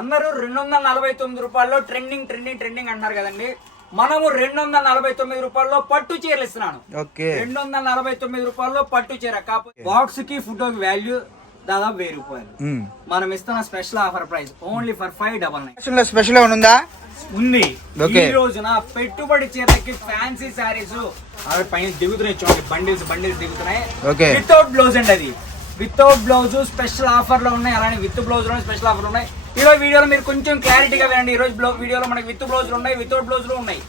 అందరూ 249 రూపాయల్లో ట్రెండింగ్ అంటున్నారు కదండి. మనము 249 రూపాయల్లో పట్టు చీరలు ఇస్తున్నాను. 249 రూపాయల్లో పట్టు చీర. కాకపోతే బాక్స్ కి ఫోటోకి వాల్యూ దాదాపు 1000 రూపాయలు. మనం ఇస్తున్న special offer price only for 599. Special ఏమన్నా ఉంది ఈ రోజున పెట్టుబడి చీరలకి ఫ్యాన్సీ శారీస్ పైన దిగుతున్నాయి. చూడండి, బండిల్స్ దిగుతున్నాయి. వితౌట్ బ్లౌజ్ అండి. అది వితౌట్ బ్లౌజ్ స్పెషల్ ఆఫర్ లో ఉన్నాయి. అలానే విత్ బ్లౌజ్ లో స్పెషల్ ఆఫర్ ఉన్నాయి. ఈ రోజు వీడియోలో మీరు కొంచెం క్లారిటీగా వినండి. ఈ రోజు వీడియోలో మనకి విత్ బ్లౌజ్ ఉన్నాయి, వితౌట్ బ్లౌజ్ లో ఉన్నాయి.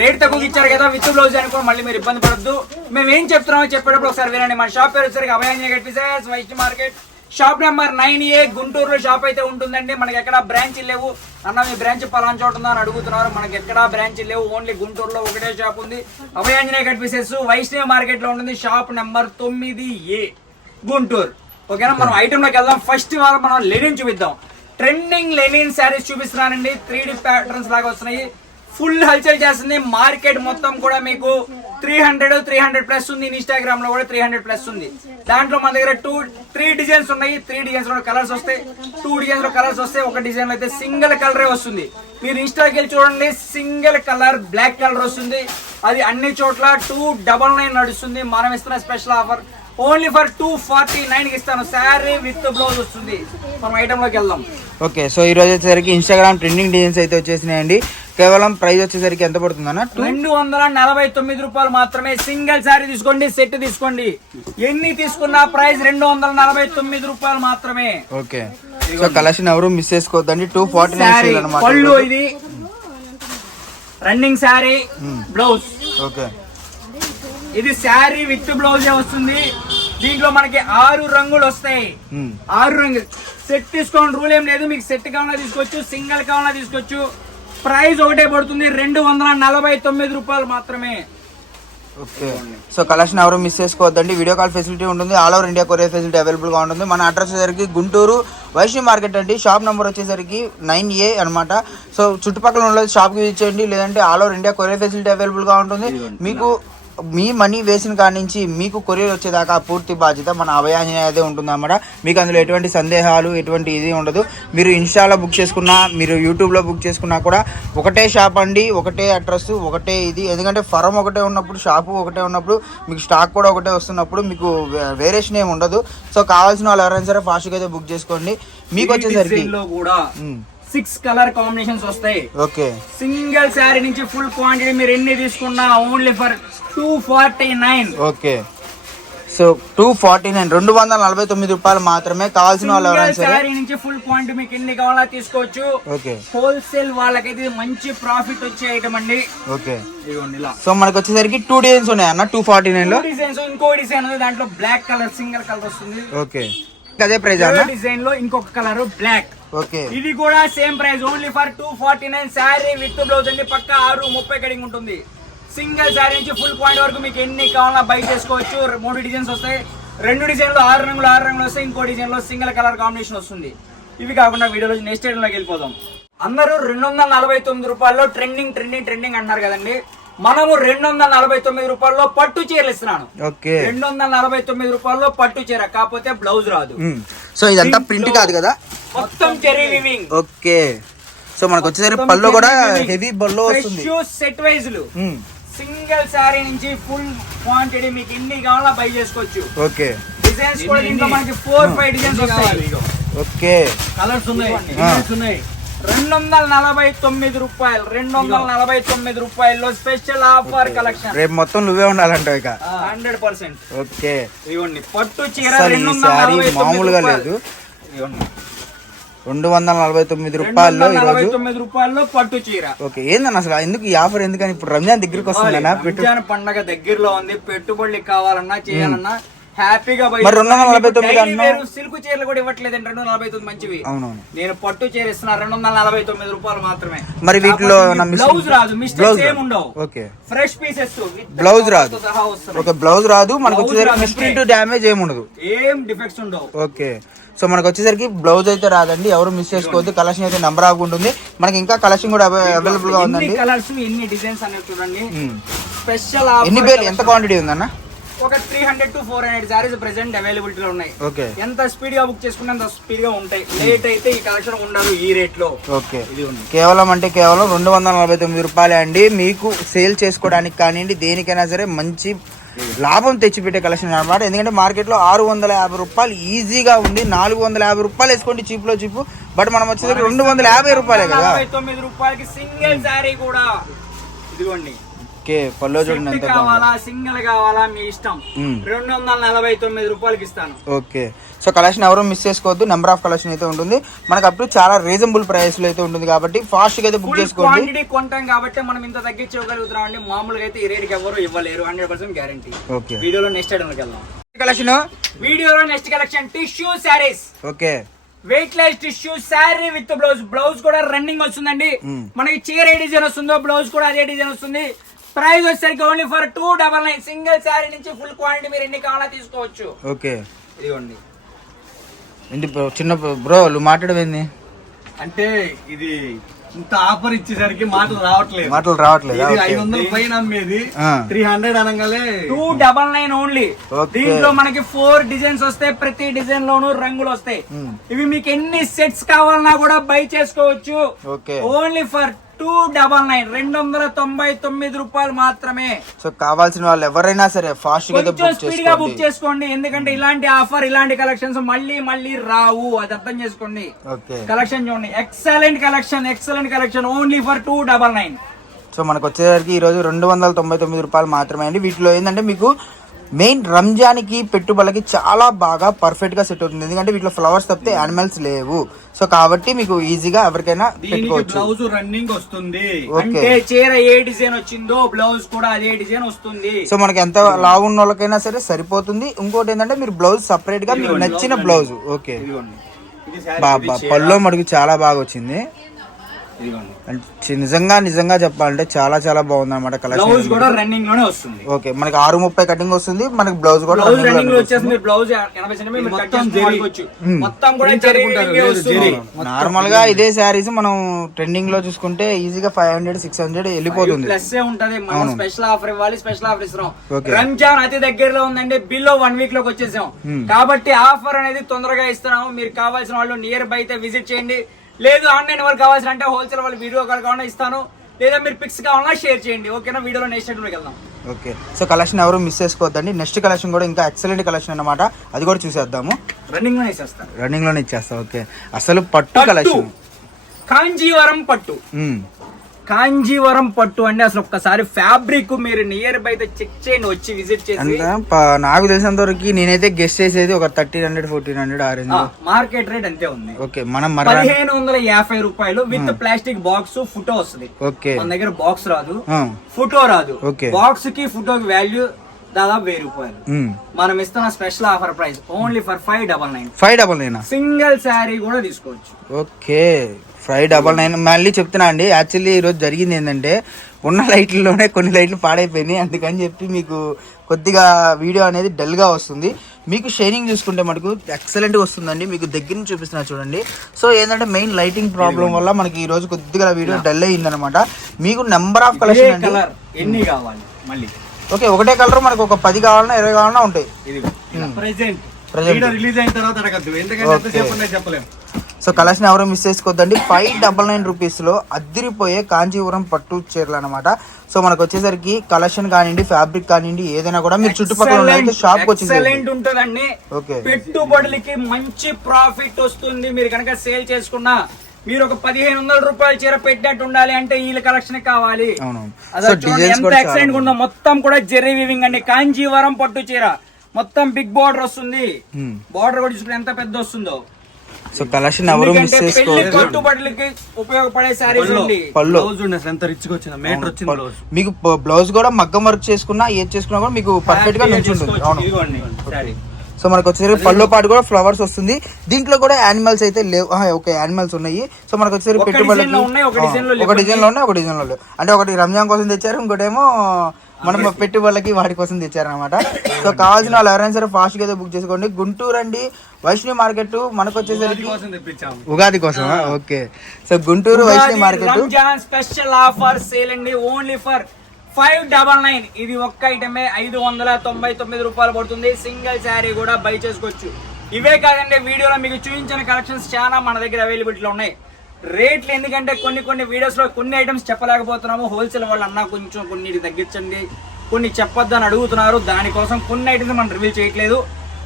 రేట్ తక్కువ ఇచ్చారు కదా విత్ బ్లౌజ్ అనుకో, మళ్ళీ మీరు ఇబ్బంది పడద్దు. మేము ఏం చెప్తున్నామో చెప్పేటప్పుడు ఒకసారి వినండి. మన షాప్ పేరు వచ్చేసరికి Abhayanjaneya get pieces, white market, shop number 9A, గుంటూరులో షాప్ అయితే ఉంటుందండి. మనకి ఎక్కడ బ్రాంచ్ లేవు అన్న, మీ బ్రాంచ్ పలానా చోట ఉందా అని అడుగుతున్నారు. మనకి ఎక్కడా బ్రాంచ్ లేవు, ఓన్లీ గుంటూరులో ఒకటే షాప్ ఉంది. అభయాంజనేయ గెట్ పీసెస్, వైష్ణవ మార్కెట్ లో ఉంటుంది. Shop number 9A, Guntur. ఓకేనా, మనం ఐటమ్ లోకి వెళ్దాం. ఫస్ట్ వారం మనం లెనిన్ చూపిద్దాం. ట్రెండింగ్ లెనిన్ శారీస్ చూపిస్తున్నానండి. 3D ప్యాటర్న్స్ లాగా వస్తున్నాయి. ఫుల్ హల్చల్ చేస్తుంది మార్కెట్ మొత్తం కూడా. మీకు 300 ప్లస్ ఉంది. ఇన్స్టాగ్రామ్ లో కూడా 300 ఉంది. దాంట్లో మన దగ్గర 3 డిజైన్స్ ఉన్నాయి. 3 డిజైన్స్ లో కలర్స్ వస్తాయి. 2 డిజైన్స్ లో కలర్స్ వస్తాయి. ఒక డిజైన్ లో అయితే సింగిల్ కలరే వస్తుంది. మీరు ఇన్స్టాకి వెళ్ళి చూడండి, సింగిల్ కలర్ బ్లాక్ కలర్ వస్తుంది. అది అన్ని చోట్ల 299 నడుస్తుంది. మనం ఇస్తున్న స్పెషల్ ఆఫర్ ఓన్లీ ఫర్ 249 కి ఇస్తాను. శారీ విత్ బ్లౌజ్ వస్తుంది. మనం ఐటమ్ లోకి వెళ్దాం. ఓకే, సో ఈ రోజు వచ్చేసరికి ఇన్స్టాగ్రామ్ ట్రెండింగ్ డిజైన్స్ అయితే వచ్చేసినాయండి. కేవలం ప్రైస్ వచ్చేసరికి ఎంత పడుతుందన్న? 249 రూపాయలు మాత్రమే. సింగిల్ శారీ తీసుకోండి, సెట్ తీసుకోండి, ఎన్ని తీసుకున్నా ప్రైస్ 249 రూపాయలు మాత్రమే. ఓకే, సో కలెక్షన్ ఎవరు మిస్ చేసుకోవద్దండి. 249 అన్నమాట. పళ్ళు ఇది రన్నింగ్ శారీ, బ్లౌజ్. ఓకే, ఇది శారీ విత్ బ్లౌజ్ వస్తుంది. దీంట్లో మనకి 6 రంగులు వస్తాయి. 6 రంగులు సెట్ తీసుకోండి, రూల్ ఏం లేదు. మీకు సెట్ కావాలన్నా తీసుకోవచ్చు, సింగిల్ కావాలన్నా తీసుకోవచ్చు. ప్రైస్ ఒకటే పడుతుంది, 249 రూపాయలు మాత్రమే. ఓకే, సో కలెక్షన్ ఎవరు మిస్ చేసుకోవద్దండి. వీడియో కాల్ ఫెసిలిటీ ఉంటుంది. All over India courier facility available గా ఉంటుంది. మన అడ్రస్ వచ్చేసరికి గుంటూరు వైష్ణవ మార్కెట్ అండి. షాప్ నెంబర్ వచ్చేసరికి 9A అనమాట. సో చుట్టుపక్కల ఉన్న షాప్కి విజిట్ చేయండి, లేదంటే all over India courier facility available గా ఉంటుంది. మీకు మీ మనీ వేసిన కాడి నుంచి మీకు కొరియర్ వచ్చేదాకా పూర్తి బాధ్యత మన అభయాంజనేయ అయితే ఉంటుంది అన్నమాట. మీకు అందులో ఎటువంటి సందేహాలు ఎటువంటి ఇది ఉండదు. మీరు ఇన్స్టాలో బుక్ చేసుకున్నా, మీరు యూట్యూబ్లో బుక్ చేసుకున్నా కూడా ఒకటే షాప్ అండి, ఒకటే అడ్రస్, ఒకటే ఇది. ఎందుకంటే ఫరం ఒకటే ఉన్నప్పుడు, షాపు ఒకటే ఉన్నప్పుడు, మీకు స్టాక్ కూడా ఒకటే వస్తున్నప్పుడు మీకు వేరియేషన్ ఏమి ఉండదు. సో కావాల్సిన వాళ్ళు ఎవరైనా సరే ఫాస్ట్గా అయితే బుక్ చేసుకోండి. మీకు వచ్చేసరికి 6 కలర్ కాంబినేషన్స్ వస్తాయి. ఓకే, సింగిల్ శారీ నుంచి ఫుల్ క్వాంటిటీ మీరు ఎన్ని తీసుకున్నా ఓన్లీ ఫర్ 249. ఓకే, సో 249 249 రూపాయలు మాత్రమే. కావాల్సిన వాళ్ళు ఎవరైనా సరే శారీ నుంచి ఫుల్ క్వాంటిటీ మీకు ఎన్ని కావాలా తీసుకోవచ్చు. ఓకే, హోల్సేల్ వాళ్ళకైతే మంచి ప్రాఫిట్ వచ్చే ఐటమ్ అండి. ఓకే, సో మనకి వచ్చేసరికి 2 డిజైన్స్ ఉన్నాయి అన్న. 249 లో డిజైన్స్, ఇంకో డిజైన్ ఉంది. దాంట్లో బ్లాక్ కలర్ సింగిల్ కలర్ వస్తుంది. ఓకే, అదే ప్రైస్ అన్న. డిజైన్ లో ఇంకొక కలర్ బ్లాక్. ఓకే, ఇది కూడా same price only for 249. Sari with blouse అండి. పక్క 6:30 కటింగ్ ఉంటుంది. సింగిల్ శారీ నుంచి ఫుల్ పాయింట్ వరకు మీకు ఎన్ని కావాలన్నా బై చేసుకోవచ్చు. 3 డిజైన్స్ వస్తాయి. 2 డిజైన్లు 6 రంగులు వస్తాయి. ఇంకో డిజైన్ లో సింగిల్ కలర్ కాంబినేషన్ వస్తుంది. ఇవి కాకుండా వీడియోలో నెక్స్ట్ ఐటమ్ లోకి వెళ్ళిపోదాం. అందరూ 249 రూపాయల్లో ట్రెండింగ్ అంటున్నారు కదండి. మనము 249 రూపాయల్లో పట్టు చీరలు ఇస్తున్నాను. 249 రూపాయల్లో పట్టు చీర. కాకపోతే బ్లౌజ్ రాదు. సో ఇదంతా ప్రింట్ కాదు కదా, మొత్తం చెరీ వివింగ్. ఓకే, సో మనకు వచ్చేసరికి పళ్ళు కూడా హెవీ బల్లో వస్తుంది. సెట్ వైజ్లు సింగిల్ శారీ నుంచి ఫుల్ క్వాంటిటీ మీకు ఎన్ని కావాలా బై చేసుకోవచ్చు. ఓకే, డిజైన్స్ కూడా దీంట్లో మనకి 4-5 డిజైన్స్ వస్తాయి. ఓకే, కలర్స్ ఉన్నాయి, డిజైన్స్ ఉన్నాయి. 249 రూపాయలు. 249 రూపాయల్లో స్పెషల్ ఆఫర్ కలెక్షన్. రేపు మొత్తం నువ్వే ఉండాలంట ఇక 100%. ఓకే, ఇవ్వండి పట్టు చీర మామూలుగా లేదు. 249 రూపాయల్లో 249 రూపాయల్లో పట్టు చీర. ఓకే, ఏందన్న అసలు ఎందుకు ఈ ఆఫర్? ఎందుకని ఇప్పుడు రంజాన్ దగ్గరికి వస్తుందన్నా, రంజాన్ పండగ దగ్గరలో ఉంది. పెట్టుబడులు కావాలన్నా చేయాలన్నా హ్యాపీగా 249 సిల్క్ చీరలు కూడా ఇవ్వట్లేదు. 249 మంచివి. అవునవును, నేను పట్టు చీర ఇస్తున్నా 249 రూపాయలు మాత్రమే. మరి వీటిలో బ్లౌజ్ రాదు, మిస్టేక్స్ ఏమి ఉండవు. ఓకే, ఫ్రెష్ పీసెస్, బ్లౌజ్ రాదు. ఓకే, బ్లౌజ్ రాదు. మనకు వచ్చేసరికి మిస్ప్రింట్ డ్యామేజ్ ఏమి ఉండదు, ఏం డిఫెక్ట్స్ ఉండవు. ఓకే, సో మనకు వచ్చేసరికి బ్లౌజ్ అయితే రాదండి. ఎవరు మిస్ చేసుకోవద్దు. కలెక్షన్ అయితే నెంబర్ ఆఫ్ ఉంటుంది. మనకి ఇంకా కలెక్షన్ కూడా అవైలబుల్ గా ఉందండి. కలర్స్, ఎన్ని డిజైన్స్ అనేవి చూడండి. స్పెషల్ ఎన్ని పేర్లు, ఎంత క్వాంటిటీ ఉందన్న? ఒక 300 to 400 సారీస్ ప్రెసెంట్ అవైలబిలిటీ లో ఉన్నాయి. ఓకే, ఎంత స్పీడ్ గా బుక్ చేసుకుంటే అంత స్పీడ్ గా ఉంటాయి. లేట్ అయితే ఈ కలెక్షన్ ఉండదు ఈ రేట్ లో. ఓకే, కేవలం అంటే కేవలం 249 రూపాయలే అండి. మీకు సేల్ చేసుకోవడానికి కానివ్వండి దేనికైనా సరే మంచి లాభం తెచ్చిపెట్టే కలెక్షన్ అనమాట. ఎందుకంటే మార్కెట్లో 650 రూపాయలు ఈజీగా ఉంది. 450 రూపాయలు వేసుకోండి చీప్ లో చీప్. బట్ మనం వచ్చేది 250 రూపాయలే కదా. 49 రూపాయలకి సింగిల్ శారీ కూడా. ఇదిగోండి, పల్లో చూడండి ఎంత కావాలా సింగిల్ కావాలా మీ ఇష్టం. 249 రూపాయలకి ఇస్తాను. ఓకే, సో కలెక్షన్ ఎవరు మిస్ చేసుకోవద్దు. నెంబర్ ఆఫ్ కలెక్షన్ అయితే ఉంటుంది మనకు. అప్పుడు చాలా రీజనబుల్ ప్రైస్ లో అయితే ఉంటుంది కాబట్టి ఫాస్ట్ గా అయితే బుక్ చేసుకోండి. క్వాంటిటీ కొంటాం కాబట్టి మనం ఇంత తగ్గించగలుగుతున్నాం అండి. మామూలుగా అయితే ఈ రేట్ కి ఎవరు ఇవ్వలేరు. 100% గ్యారంటీ. ఓకే, వీడియోలో నెక్స్ట్ ఐటమ్కి వెళ్దాం. కలెక్షన్ వీడియోలో next collection tissue saris. Okay, weight less tissue sari with blouse. Blouse కూడా రన్నింగ్ వస్తుందండి. మనకి చీర ఏ డిజైన్ వస్తుందో బ్లౌజ్ కూడా అదే డిజైన్ వస్తుంది. ప్రైస్ వచ్చేసరికి ఓన్లీ ఫర్ 299. సింగిల్ శారీ నుంచి ఫుల్ క్వాంటిటీ మీరు ఎన్ని కావాలా తీసుకోవచ్చు. ఓకే, ఇదిగోండి. చిన్న బ్రో నువ్వు మాట్లాడవేంది అంటే ఇది ఇంత ఆఫర్ ఇచ్చేసరికి మాటలు రావట్లేదు. 500 పైన అమ్మేది 300 అనగానే 299 ఓన్లీ. దీంట్లో మనకి 4 డిజైన్స్ వస్తాయి. ప్రతి డిజైన్ లోనూ రంగులు వస్తాయి. ఇవి మీకు ఎన్ని సెట్స్ కావాలన్నా కూడా బై చేసుకోవచ్చు. ఓన్లీ ఫర్ 299 రూపాయలు మాత్రమే. సో కావాల్సిన వాళ్ళు ఎవరైనా సరే ఫాస్ట్ గా స్పీడ్ గా బుక్ చేసుకోండి. ఎందుకంటే ఇలాంటి ఆఫర్ ఇలాంటి కలెక్షన్స్ మళ్ళీ రావు. అది అర్థం చేసుకోండి. కలెక్షన్ చూడండి, excellent collection only for 299. So మనకు వచ్చేసరికి ఈ రోజు 299 రూపాయలు మాత్రమే అండి. వీటిలో ఏంటంటే మీకు మెయిన్ రంజాన్కి పెట్టుబడులకి చాలా బాగా పర్ఫెక్ట్ గా సెట్ అవుతుంది. ఎందుకంటే వీటిలో ఫ్లవర్స్ తప్పితే యానిమల్స్ లేవు. సో కాబట్టి మీకు ఈజీగా ఎవరికైనా పెట్టుకోవచ్చు. బ్లౌజ్ రన్నింగ్ వస్తుంది. అంటే చీర ఏ డిజైన్ వచ్చిందో బ్లౌజ్ కూడా అదే డిజైన్ వస్తుంది. సో మనకి ఎంత లావు ఉన్న వాళ్ళకైనా సరే సరిపోతుంది. ఇంకోటి ఏంటంటే మీరు బ్లౌజ్ సపరేట్ గా మీకు నచ్చిన బ్లౌజ్. ఓకే, పల్లో మడుగు చాలా బాగా వచ్చింది. నిజంగా చెప్పాలంటే చాలా బాగుంది అనమాట కలెక్షన్. బ్లౌజ్ కూడా రన్నింగ్ లోనే వస్తుంది. ఓకే, మనకి 630 కటింగ్ వస్తుంది. మనకి బ్లౌజ్ కూడా రన్నింగ్ లో వచ్చేస్తుంది. బ్లౌజ్ 80 సెంటీమీటర్ కట్ చేసుకోవచ్చు. మొత్తం కూడా నార్మల్ గా ఇదే శారీస్ మనం ట్రెండింగ్ లో చూసుకుంటే ఈజీగా 500-600 వెళ్ళిపోతుంది. ప్లస్ ఉంటది. మనం స్పెషల్ ఆఫర్ ఇవ్వాలి. స్పెషల్ ఆఫర్ ఇస్తున్నాం. రంజాన్ అతి దగ్గరలో ఉందండి. బిలో 1 వీక్ లోకి వచ్చేసాం కాబట్టి ఆఫర్ అనేది తొందరగా ఇస్తున్నాము. మీరు కావాల్సిన వాళ్ళు నియర్ బై అయితే విజిట్ చేయండి. లేదు ఆన్లైన్ వర్క్ కావాల్సిన అంటే హోల్సేల్ వాళ్ళు వీడియో కాల్ కావాలన్నా ఇస్తాను. లేదా మీరు పిక్స్ కావాలన్నా షేర్ చేయండి. ఓకేనా, వీడియోలో నెక్స్ట్ ఐటమ్కి వెళ్దాం. ఓకే, సో కలెక్షన్ ఎవరు మిస్ చేసుకోవద్దండి. నెక్స్ట్ కలెక్షన్ కూడా ఇంకా ఎక్సలెంట్ కలెక్షన్ అన్నమాట. అది కూడా చూసేద్దాము. రన్నింగ్ లోనే ఇచ్చేస్తా. ఓకే, అసలు పట్టు కలెక్షన్ కాంజీవరం పట్టు అండి. అసలు ఒక్కసారి ఫ్యాబ్రిక్ మీరు నియర్ బై అయితే చెక్ చేయండి. వచ్చి విజిట్ చేసి నాకు తెలిసినంత వరకు నేనైతే గెస్ట్ చేసేది ఒక 1300-1400 ఆ రేంజ్. మార్కెట్ రేట్ అంతే ఉంది. ఓకే, మనం 1550 రూపాయలు విత్ ప్లాస్టిక్ బాక్స్ ఫోటో వస్తుంది. ఓకే, మన దగ్గర బాక్స్ రాదు, ఫోటో రాదు. బాక్స్ కి ఫోటోకి వాల్యూ దాదాపు 1000 రూపాయలు. మనం ఇస్తున్న special offer price only for 599. Single sari కూడా తీసుకోవచ్చు. ఓకే, 599. మళ్ళీ చెప్తున్నా అండి, యాక్చువల్లీ ఈరోజు జరిగింది ఏంటంటే ఉన్న లైట్లలోనే కొన్ని లైట్లు పాడైపోయినాయి. అందుకని చెప్పి మీకు కొద్దిగా వీడియో అనేది డల్గా వస్తుంది. మీకు షైనింగ్ చూసుకుంటే మనకు ఎక్సలెంట్గా వస్తుందండి. మీకు దగ్గర నుంచి చూపిస్తున్నా చూడండి. సో ఏంటంటే మెయిన్ లైటింగ్ ప్రాబ్లం వల్ల మనకి ఈ రోజు కొద్దిగా వీడియో డల్ అయ్యిందనమాట. మీకు నెంబర్ ఆఫ్ కలెక్షన్ ఎన్ని కావాలి మళ్ళీ. ఓకే, ఒకటే కలర్ మనకు ఒక 10 కావాలన్నా 20 కావాలన్నా ఉంటాయి. రిలీజ్ అయిన తర్వాత అడగద్దు, ఎందుకంటే చెప్పలేము. సో కలెక్షన్ ఎవరు మిస్ చేసుకోవద్దండి. 599 రూపీస్లో అద్దిరిపోయే కాంచీపురం పట్టు చీరలు అనమాట. సో మనకు వచ్చేసరికి కలెక్షన్ కానివ్వండి, ఫ్యాబ్రిక్ కానివ్వండి, ఏదైనా కూడా మీరు చుట్టుపక్కల షాప్ వచ్చి ఉంటుందండి. పెట్టుబడులకి మంచి ప్రాఫిట్ వస్తుంది. మీరు కనుక సేల్ చేసుకున్నా మీరు ఒక 1500 రూపాయల చీర పెట్టినట్టు ఉండాలి అంటే వీళ్ళ కలెక్షన్ కావాలి. ఎంత ఎక్సలెంట్ ఉందో. మొత్తం కూడా జెర్రీ వీవింగ్ అండి. కాంచీవరం పట్టు చీర మొత్తం బిగ్ బార్డర్ వస్తుంది. బార్డర్ కూడా చూసుకుంటే ఎంత పెద్ద వస్తుందో. సో కలెక్షన్ ఎవరు మిస్ చేసుకోవద్దు. పట్టుబడులకి ఉపయోగపడే సారీస్ ఎంత రిచ్ గా వచ్చింది. మీటర్ వచ్చింది బ్లౌజ్. మీకు బ్లౌజ్ కూడా మగ్గం వర్క్ చేసుకున్నా ఏది చేసుకున్నా కూడా మీకు పర్ఫెక్ట్ గా నుంచుంటుంది. సో మనకు వచ్చేసరికి పళ్ళు పాటు కూడా ఫ్లవర్స్ వస్తుంది. దీంట్లో కూడా యానిమల్స్ అయితే లేవు. ఓకే, యానిమల్స్ ఉన్నాయి. సో మనకు వచ్చేసరికి పెట్టుబడులకి ఒక డిజైన్ లో ఉన్నాయి, ఒక డిజైన్ లో లేవు. అంటే ఒకటి రంజాన్ కోసం తెచ్చారు, ఇంకోటేమో మనం పెట్టుబడులకి వాటి కోసం తెచ్చారనమాట. సో కావాల్సిన వాళ్ళు ఎవరైనా సరే ఫాస్ట్ గా అయితే బుక్ చేసుకోండి. గుంటూరు అండి, వైష్ణవి మార్కెట్ మనకు వచ్చేసరికి ఉగాది కోసం. Okay, so Guntur Vaishnavi market special offer sale అండి. Only for 599. ఇది ఒక్క ఐటమే 599 రూపాయలు పడుతుంది. సింగిల్ శారీ కూడా బై చేసుకోవచ్చు. ఇవే కాదండి, వీడియోలో మీకు చూపించిన కలెక్షన్స్ చాలా మన దగ్గర అవైలబిలిటీలో ఉన్నాయి. రేట్లు ఎందుకంటే కొన్ని వీడియోస్ లో కొన్ని ఐటమ్స్ చెప్పలేకపోతున్నాము. హోల్సేల్ వాళ్ళు అన్నా కొంచెం కొన్నిటికి తగ్గించండి, కొన్ని చెప్పొద్దు అని అడుగుతున్నారు. దానికోసం కొన్ని ఐటమ్స్ మనం రివీల్ చేయట్లేదు.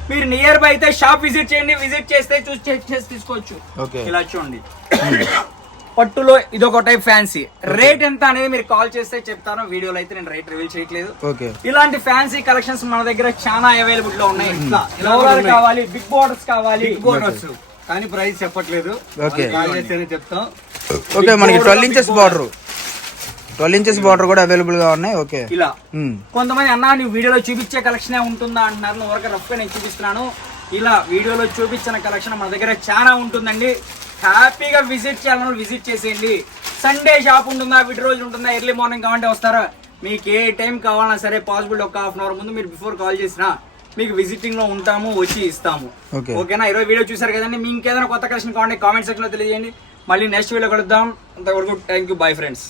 మీరు నియర్ బై అయితే షాప్ విజిట్ చేయండి. విజిట్ చేస్తే చూసి చెక్ చేసి తీసుకోవచ్చు. ఇలా చూడండి, పట్టులో ఇదొక టైప్ ఫ్యాన్సీ. రేట్ ఎంత అనేది మీరు కాల్ చేస్తే చెప్తాను. వీడియోలో అయితే నేను రేట్ రివీల్ చేయట్లేదు. ఇలాంటి ఫ్యాన్సీ కలెక్షన్స్ మన దగ్గర చాలా అవైలబుల్ లో ఉన్నాయి. కావాలి, బిగ్ బోర్డర్స్ కావాలి, బిగ్ బోర్డర్స్ కానీ ప్రైస్ చెప్పట్లేదు, చెప్తాం. ఓకే, మనకి 12 ఇంచెస్ బార్డర్, 12 ఇంచెస్ బార్డర్ కూడా అవైలబుల్ గా ఉన్నాయి. ఓకే, ఇలా కొంతమంది అన్నా నువ్వు వీడియోలో చూపించే కలెక్షన్ ఉంటుందా అంటున్నారు. వరకు రఫ్ గా నేను చూపిస్తున్నాను. ఇలా వీడియోలో చూపించిన కలెక్షన్ మన దగ్గర చాలా ఉంటుందండి. హ్యాపీగా విజిట్ చేయాలని విజిట్ చేసేయండి. సండే షాప్ ఉంటుందా, విడి రోజు ఉంటుందా, ఎర్లీ మార్నింగ్ కావాలంటే వస్తారా, మీకు ఏ టైం కావాలన్నా సరే పాసిబుల్ ఒక హాఫ్ అన్ అవర్ ముందు మీరు బిఫోర్ కాల్ చేసినా మీకు విజిటింగ్ లో ఉంటాము, వచ్చి ఇస్తాము. ఓకేనా? ఈరోజు వీడియో చూసారు కదండి. మీకు ఇంకేదైనా కొత్త కలెక్షన్ కావాలంటే కామెంట్ సెక్షన్ లో తెలియజేయండి. మళ్ళీ నెక్స్ట్ వీడియో కలుద్దాం. అంతవరకు థ్యాంక్ యూ, బై ఫ్రెండ్స్.